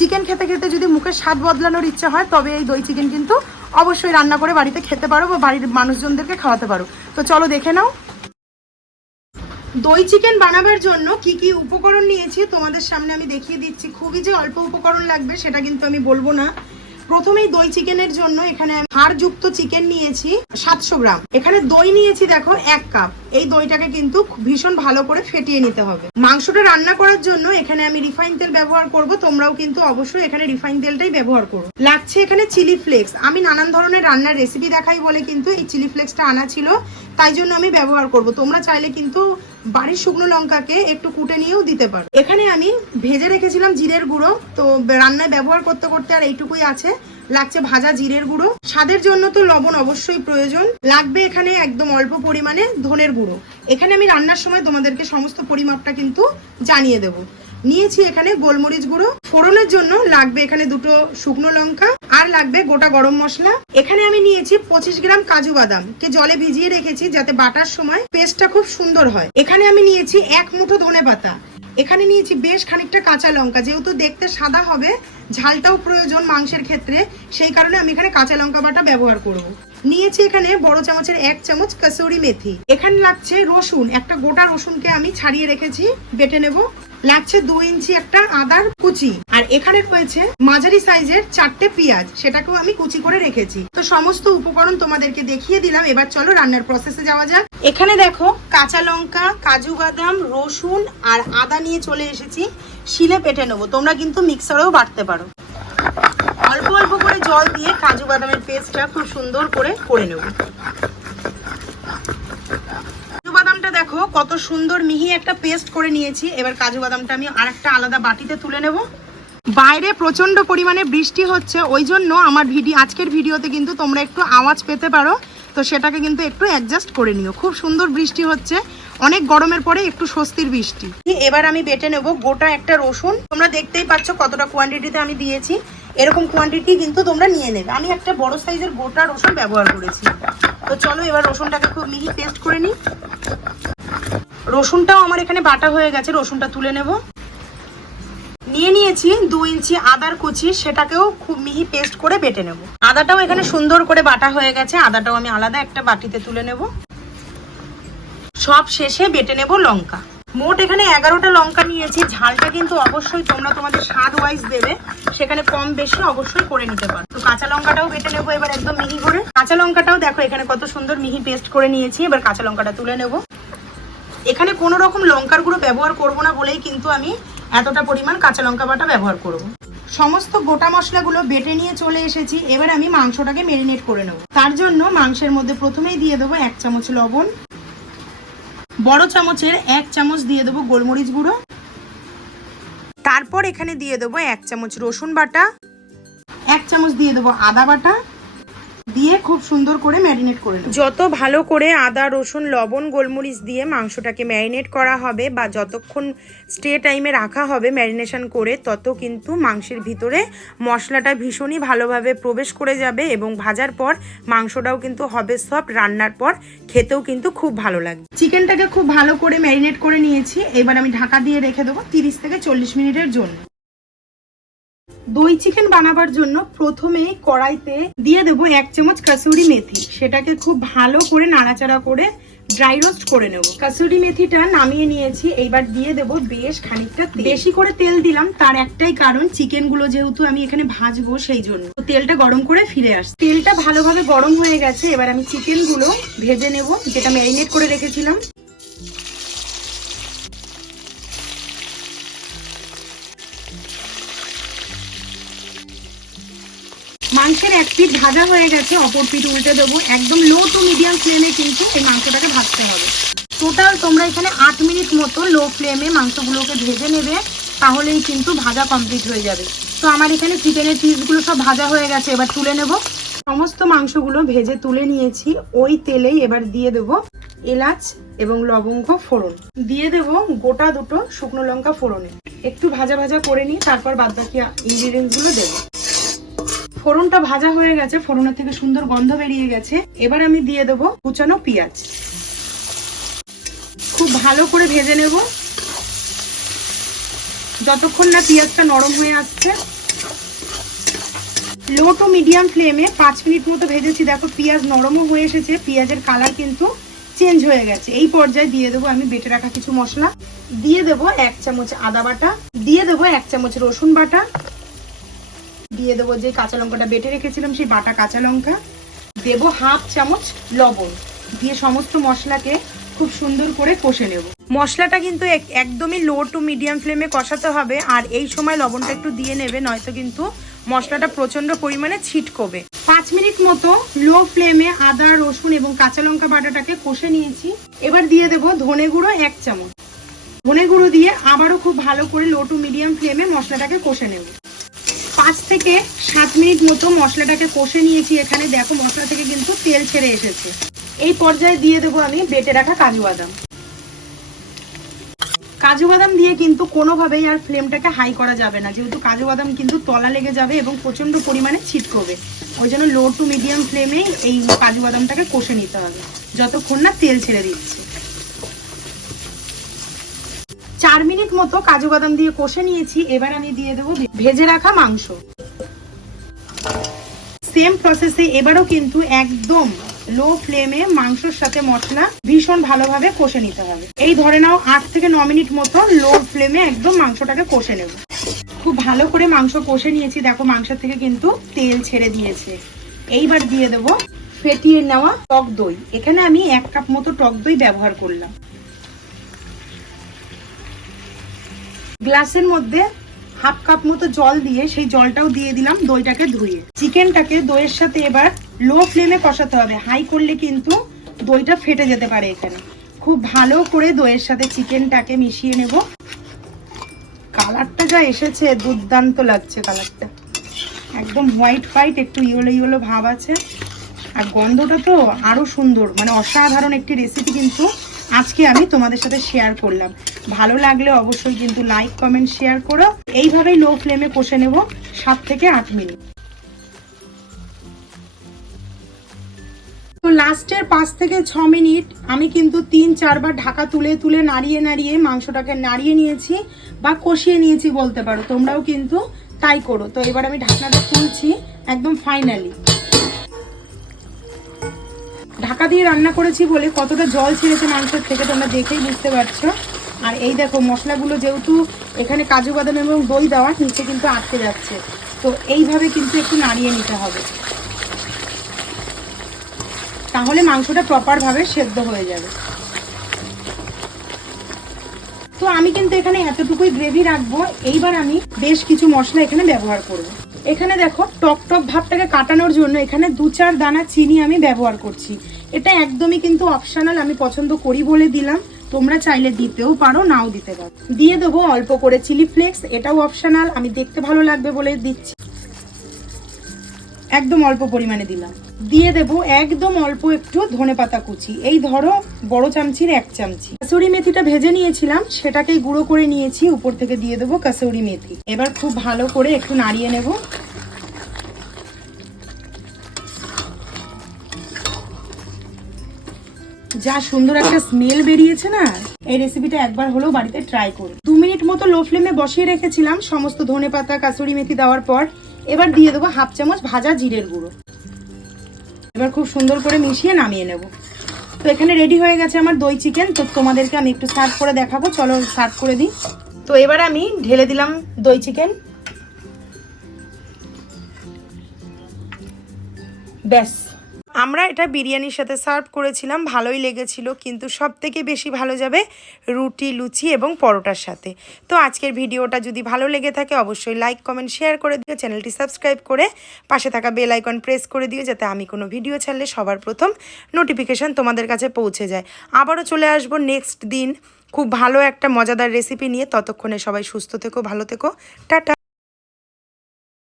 Chicken খেতে খেতে যদি মুখের স্বাদ বদলানোর ইচ্ছা হয় তবে এই দই চিকেন কিন্তু অবশ্যই রান্না করে বাড়িতে খেতে পারো বা বাড়ির মানুষজনদেরকে খাওয়াতে পারো। তো চলো দেখে নাও। দই চিকেন বানাবার জন্য কি কি উপকরণ নিয়েছি তোমাদের সামনে আমি দেখিয়ে দিচ্ছি। খুবই যে অল্প উপকরণ লাগবে সেটা কিন্তু আমি বলবো না। প্রথমেই দই চিকেনের জন্য এখানে হাড়যুক্ত চিকেন নিয়েছি 700 গ্রাম। এখানে দই নিয়েছি দেখো 1 কাপ। এই দইটাকে কিন্তু ভীষণ ভালো করে ফেটিয়ে নিতে হবে। মাংসটা রান্না করার জন্য এখানে আমি রিফাইন তেল ব্যবহার করব, তোমরাও কিন্তু অবশ্যই এখানে রিফাইন তেলটাই ব্যবহার করো। লাগছে এখানে চিলি ফ্লেক্স। আমি নানান ধরনের রান্নার রেসিপি দেখাই বলে কিন্তু এই চিলি ফ্লেক্সটা আনা ছিল, তাই জন্য আমি ব্যবহার করব। তোমরা চাইলে কিন্তু বাড়ির শুকনো লঙ্কাকে একটু কুটে নিয়েও দিতে পারো। এখানে আমি ভেজে রেখেছিলাম জিরের গুঁড়ো, তো রান্নায় ব্যবহার করতে করতে আর এইটুকুই আছে। লাগছে ভাজা জিরের গুঁড়ো, স্বাদের জন্য তো লবণ অবশ্যই প্রয়োজন। লাগবে এখানে একদম অল্প পরিমাণে ধনের গুঁড়ো। এখানে আমি রান্নার সময় তোমাদেরকে সমস্ত পরিমাপটা কিন্তু জানিয়ে দেব। নিয়েছি এখানে গোলমরিচ গুঁড়ো। ফোড়নের জন্য লাগবে এখানে 2টো শুকনো লঙ্কা, আর লাগবে গোটা গরম মশলা। এখানে আমি নিয়েছি 25 গ্রাম কাজু বাদাম কে জলে ভিজিয়ে রেখেছি যাতে বাটার সময় পেস্টটা খুব সুন্দর হয়। এখানে আমি নিয়েছি 1 মুঠো ধনেপাতা। এখানে নিয়েছি বেশ খানিকটা কাঁচা লঙ্কা, যেহেতু দেখতে সাদা হবে ঝালটাও প্রয়োজন মাংসের ক্ষেত্রে, সেই কারণে আমি এখানে কাঁচা লঙ্কা বাটা ব্যবহার করব। নিয়েছি এখানে বড় চামচের 1 চামচ কসুরি মেথি। এখানে লাগছে রসুন, একটা গোটা রসুনকে আমি ছাড়িয়ে রেখেছি, বেটে নেব। লাগছে 2 ইঞ্চি একটা আদার কুচি, আর এখানে রয়েছে মাঝারি সাইজের 4টে পেঁয়াজ, সেটাকেও আমি কুচি করে রেখেছি। তো সমস্ত উপকরণ তোমাদেরকে দেখিয়ে দিলাম, এবার চলো রান্নার প্রসেসে যাওয়া যাক। এখানে দেখো কাঁচা লঙ্কা, কাজু বাদাম, রসুন আর আদা নিয়ে চলে এসেছি। শিলে বেটে নেবো, তোমরা কিন্তু মিক্সারেও বাটতে পারো। অল্প অল্প করে জল দিয়ে কাজু বাদামের পেস্টটা খুব সুন্দর করে নেব। কাজু বাদামটা দেখো কত সুন্দর মিহি একটা পেস্ট করে নিয়েছি। এবার কাজু বাদামটা আমি আরেকটা আলাদা বাটিতে তুলে নেব। বাইরে প্রচন্ড পরিমাণে বৃষ্টি হচ্ছে, ওই জন্য আমার আজকের ভিডিওতে কিন্তু তোমরা একটু আওয়াজ পেতে পারো, তো সেটাকে কিন্তু একটু অ্যাডজাস্ট করে নিও। খুব সুন্দর বৃষ্টি হচ্ছে, অনেক গরমের পরে একটু স্বস্তির বৃষ্টি। এবার আমি বেটে নেব গোটা একটা রসুন। তোমরা দেখতেই পাচ্ছ কতটা কোয়ান্টিটিতে আমি দিয়েছি, এরকম কোয়ান্টিটি কিন্তু তোমরা নিয়ে নেবে। আমি একটা বড় সাইজের গোটা রসুন ব্যবহার করেছি। তো চলো এবার রসুনটাকে খুব মিহি পেস্ট করে নিই। রসুনটাও আমার এখানে বাটা হয়ে গেছে, রসুনটা তুলে নেব। নিয়ে নিয়েছি 2 ইঞ্চি আদার কুচি, সেটাকেও খুব মিহি পেস্ট করে বেটে নেব। আদাটাও এখানে সুন্দর করে বাটা হয়ে গেছে, আদাটাও আমি আলাদা একটা বাটিতে তুলে নেব। সব শেষে বেটে নেব লঙ্কা। মোট এখানে 11টা লঙ্কা নিয়েছি। ঝালটা কিন্তু অবশ্যই তোমরা তোমাদের স্বাদ ওয়াইজ দেবে, সেখানে কম বেশি অবশ্যই করে নিতে পারো। তো কাঁচা লঙ্কাটাও বেটে নেবো এবার একদম মিহি করে। কাঁচা লঙ্কাটাও দেখো এখানে কত সুন্দর মিহি পেস্ট করে নিয়েছি। এবার কাঁচা লঙ্কাটা তুলে নেব। এখানে কোনো রকম লঙ্কার গুঁড়ো ব্যবহার করব না বলেই কিন্তু আমি এতটা পরিমাণ কাঁচা লঙ্কা বাটা ব্যবহার করব। সমস্ত গোটা মশলাগুলো বেটে নিয়ে চলে এসেছি। এবার আমি মাংসটাকে ম্যারিনেট করে নেব। তার জন্য মাংসের মধ্যে প্রথমেই দিয়ে দেবো 1 চামচ লবণ, বড় চামচের 1 চামচ দিয়ে দেবো গোলমরিচ গুঁড়ো, তারপর এখানে দিয়ে দেবো 1 চামচ রসুন বাটা, 1 চামচ দিয়ে দেবো আদা বাটা, দিয়ে খুব সুন্দর করে ম্যারিনেট করে নেব। যত ভালো করে আদা, রসুন, লবণ, গোলমরিচ দিয়ে মাংসটাকে ম্যারিনেট করা হবে বা যতক্ষণ স্টে টাইমে রাখা হবে ম্যারিনেশন করে, তত কিন্তু মাংসের ভিতরে মশলাটা ভীষণই ভালোভাবে প্রবেশ করে যাবে এবং ভাজার পর মাংসটাও কিন্তু হবে সফট, রান্নার পর খেতেও কিন্তু খুব ভালো লাগবে। চিকেনটাকে খুব ভালো করে ম্যারিনেট করে নিয়েছি। এবার আমি ঢাকা দিয়ে রেখে দেবো 30 থেকে 40 মিনিটের জন্য। দই চিকেন বানাবার জন্য প্রথমে কড়াইতে দিয়ে দেবো 1 চামচ কসুরি মেথি। সেটাকে খুব ভালো করে নাড়াচাড়া করে ড্রাই রোস্ট করে নেব। কসুরি মেথিটা নামিয়ে নিয়েছি। এইবার দিয়ে দেবো বেশ খানিকটা তেল। বেশি করে তেল দিলাম, তার একটাই কারণ চিকেন গুলো যেহেতু আমি এখানে ভাজবো সেই জন্য। তো তেলটা গরম করে ফিরে আসছে। তেলটা ভালোভাবে গরম হয়ে গেছে। এবার আমি চিকেন গুলো ভেজে নেব, যেটা ম্যারিনেট করে রেখেছিলাম। মাংসের 1 পিঠ ভাজা হয়ে গেছে, অপর পিঠ উল্টে দেবো। একদম লো টু মিডিয়াম ফ্লেমে কিন্তু এই মাংসটাকে ভাজতে হবে। টোটাল তোমরা এখানে 8 মিনিট মতো লো ফ্লেমে মাংসগুলোকে ভেজে নেবে, তাহলেই কিন্তু ভাজা কমপ্লিট হয়ে যাবে। তো আমার এখানে চিকেনের পিসগুলো সব ভাজা হয়ে গেছে, এবার তুলে নেব। সমস্ত মাংসগুলো ভেজে তুলে নিয়েছি। ওই তেলেই এবার দিয়ে দেবো এলাচ এবং লবঙ্গ ফোড়ন, দিয়ে দেবো গোটা 2টো শুকনো লঙ্কা ফোড়নে। একটু ভাজা ভাজা করে নিই, তারপর বাদবাকি ইনগ্রিডিয়েন্টস গুলো দেবো। ফোড়নটা ভাজা হয়ে গেছে, ফোড়নের থেকে সুন্দর গন্ধ বেরিয়ে গেছে। এবার আমি দিয়ে দেবো কুচানো পেঁয়াজ। খুব ভালো করে ভেজে নেব যতক্ষণ না পেঁয়াজটা নরম হয়ে আসছে। লো টু মিডিয়াম ফ্লেমে 5 মিনিট মতো ভেজেছি। দেখো পেঁয়াজ নরমও হয়ে এসেছে, পেঁয়াজের কালার কিন্তু চেঞ্জ হয়ে গেছে। এই পর্যায়ে দিয়ে দেবো আমি বেটে রাখা কিছু মশলা। দিয়ে দেবো 1 চামচ আদা বাটা, দিয়ে দেবো 1 চামচ রসুন বাটা, দিয়ে দেবো যে কাঁচা লঙ্কাটা বেটে রেখেছিলাম সেই বাটা কাঁচা লঙ্কা, দেবো 1/2 চামচ লবণ, দিয়ে সমস্ত মশলাকে খুব সুন্দর করে কষে নেব। মশলাটা কিন্তু একদমই লো টু মিডিয়াম ফ্লেমে কষাতে হবে, আর এই সময় লবণটা একটু দিয়ে নেবে, নয়তো কিন্তু মশলাটা প্রচন্ড পরিমাণে ছিটকবে। 5 মিনিট মতো লো ফ্লেমে আদা রসুন এবং কাঁচা লঙ্কা বাটাটাকে কষে নিয়েছি। এবার দিয়ে দেবো ধনে গুঁড়ো 1 চামচ। ধনে গুঁড়ো দিয়ে আবারও খুব ভালো করে লো টু মিডিয়াম ফ্লেমে মশলাটাকে কষে নেব। 5 থেকে 7 মিনিট মতো মশলাটাকে কষে নিয়েছি। এখানে দেখো মশলা থেকে কিন্তু তেল ছেড়ে এসেছে। এই পর্যায়ে দিয়ে দেবো আমি বেটে রাখা কাজু বাদাম। কাজু বাদাম দিয়ে কিন্তু কোনোভাবেই আর ফ্লেমটাকে হাই করা যাবে না, যেহেতু কাজু বাদাম কিন্তু তলা লেগে যাবে এবং প্রচন্ড পরিমাণে ছিটকবে। ওই জন্য লো টু মিডিয়াম ফ্লেমে এই কাজু বাদামটাকে কষে নিতে হবে যতক্ষণ না তেল ছেড়ে দিচ্ছে। 4 মিনিট মতো কাজু বাদাম দিয়ে কষে নিয়েছি। এবার আমি দিয়ে দেবো ভেজে রাখা মাংস। সেম প্রসেসে এবারও কিন্তু একদম লো ফ্লেমে মাংসর সাথে মশলা ভীষণ ভালোভাবে কষে নিতে হবে। এই ধরে নাও 8 থেকে 9 মিনিট মতো লো ফ্লেমে একদম মাংসটাকে কষে নেব। খুব ভালো করে মাংস কষে নিয়েছি। দেখো মাংস থেকে কিন্তু তেল ছেড়ে দিয়েছে। এইবার দিয়ে দেবো ফেটিয়ে নেওয়া টক দই। এখানে আমি 1 কাপ মতো টক দই ব্যবহার করলাম। গ্লাসের মধ্যে 1/2 কাপ মতো জল দিয়ে সেই জলটাও দিয়ে দিলাম দইটাকে ধুয়ে। চিকেনটাকে দইয়ের সাথে এবার লো ফ্লেমে কষাতে হবে, হাই করলে কিন্তু দইটা ফেটে যেতে পারে। এখানে খুব ভালো করে দইয়ের সাথে চিকেনটাকে মিশিয়ে নেব। কালারটা যা এসেছে দুর্দান্ত লাগছে, কালারটা একদম হোয়াইট হোয়াইট, একটু ইয়েলো ইয়েলো ভাব আছে, আর গন্ধটা তো আরো সুন্দর, মানে অসাধারণ একটি রেসিপি কিন্তু আজকে আমি তোমাদের সাথে শেয়ার করলাম। ভালো লাগলে অবশ্যই কিন্তু লাইক কমেন্ট শেয়ার করো। এইভাবেই লো ফ্লেমে কষে নেব 7 থেকে 8 মিনিট। তো লাস্টের 5 থেকে 6 মিনিট আমি কিন্তু 3-4 বার ঢাকা তুলে তুলে নাড়িয়ে নাড়িয়ে মাংসটাকে নাড়িয়ে নিয়েছি বা কষিয়ে নিয়েছি বলতে পারো, তোমরাও কিন্তু তাই করো। তো এবার আমি ঢাকনাটা তুলছি একদম ফাইনালি। ঢাকা দিয়ে রান্না করেছি বলে কতটা জল ছেড়েছে মাংসের থেকে তোমরা দেখেই বুঝতে পারছো। আর এই দেখো মশলাগুলো যেহেতু এখানে কাজু বাদাম এবং দই দেওয়া, নিচে কিন্তু আটকে যাচ্ছে। তো এইভাবে কিন্তু একটু নাড়িয়ে নিতে হবে, তাহলে মাংসটা প্রপারভাবে সেদ্ধ হয়ে যাবে। তো আমি কিন্তু এখানে এতটুকুই গ্রেভি রাখবো। এইবার আমি বেশ কিছু মশলা এখানে ব্যবহার করব। এখানে দেখো টক টক ভাবটাকে কাটানোর জন্য এখানে 2-4 দানা চিনি আমি ব্যবহার করছি। এটা একদমই কিন্তু অপশনাল, আমি পছন্দ করি বলে দিলাম, তোমরা চাইলে দিতেও পারো নাও দিতে পারো। দিয়ে দেবো অল্প করে চিলি ফ্লেক্স, এটাও অপশনাল, আমি দেখতে ভালো লাগবে বলে দিচ্ছি, একদম অল্প পরিমাণে দিলাম। দিয়ে দেবো একদম অল্প একটু ধনেপাতা কুচি, এই ধরো বড় চামচির 1 চামচি। কাসুরি মেথিটা ভেজে নিয়েছিলাম, সেটাকেই গুঁড়ো করে নিয়েছি, উপর থেকে দিয়ে দেবো কাসুরি মেথি। এবার খুব ভালো করে একটু নাড়িয়ে নেব। যা সুন্দর একটা স্মেল বেরিয়েছে না, এই রেসিপিটা একবার হলেও বাড়িতে ট্রাই করো। 2 মিনিট মতো লো ফ্লেমে বসিয়ে রেখেছিলাম সমস্ত ধনেপাতা কাসুরি মেথি দেওয়ার পর। এবার দিয়ে দেবো 1/2 চামচ ভাজা জিরের গুঁড়ো। এবার খুব সুন্দর করে মিশিয়ে নামিয়ে নেব। তো এখানে রেডি হয়ে গেছে আমার দই চিকেন। তো তোমাদেরকে আমি একটু সার্ভ করে দেখাবো, চলো সার্ভ করে দিই। তো এবার আমি ঢেলে দিলাম দই চিকেন। ব্যাস, আমরা এটা বিরিয়ানির সাথে সার্ভ করেছিলাম, ভালোই লেগেছিল, কিন্তু সব থেকে বেশি ভালো যাবে রুটি লুচি এবং পরোটার সাথে। তো আজকের ভিডিওটা যদি ভালো লেগে থাকে অবশ্যই লাইক কমেন্ট শেয়ার করে দিও, চ্যানেলটি সাবস্ক্রাইব করে পাশে থাকা বেল আইকন প্রেস করে দিও, যাতে আমি কোনো ভিডিও ছাড়লে সবার প্রথম নোটিফিকেশান তোমাদের কাছে পৌঁছে যায়। আবারও চলে আসবো নেক্সট দিন খুব ভালো একটা মজাদার রেসিপি নিয়ে। ততক্ষণে সবাই সুস্থ থেকো, ভালো থেকো, টাটা।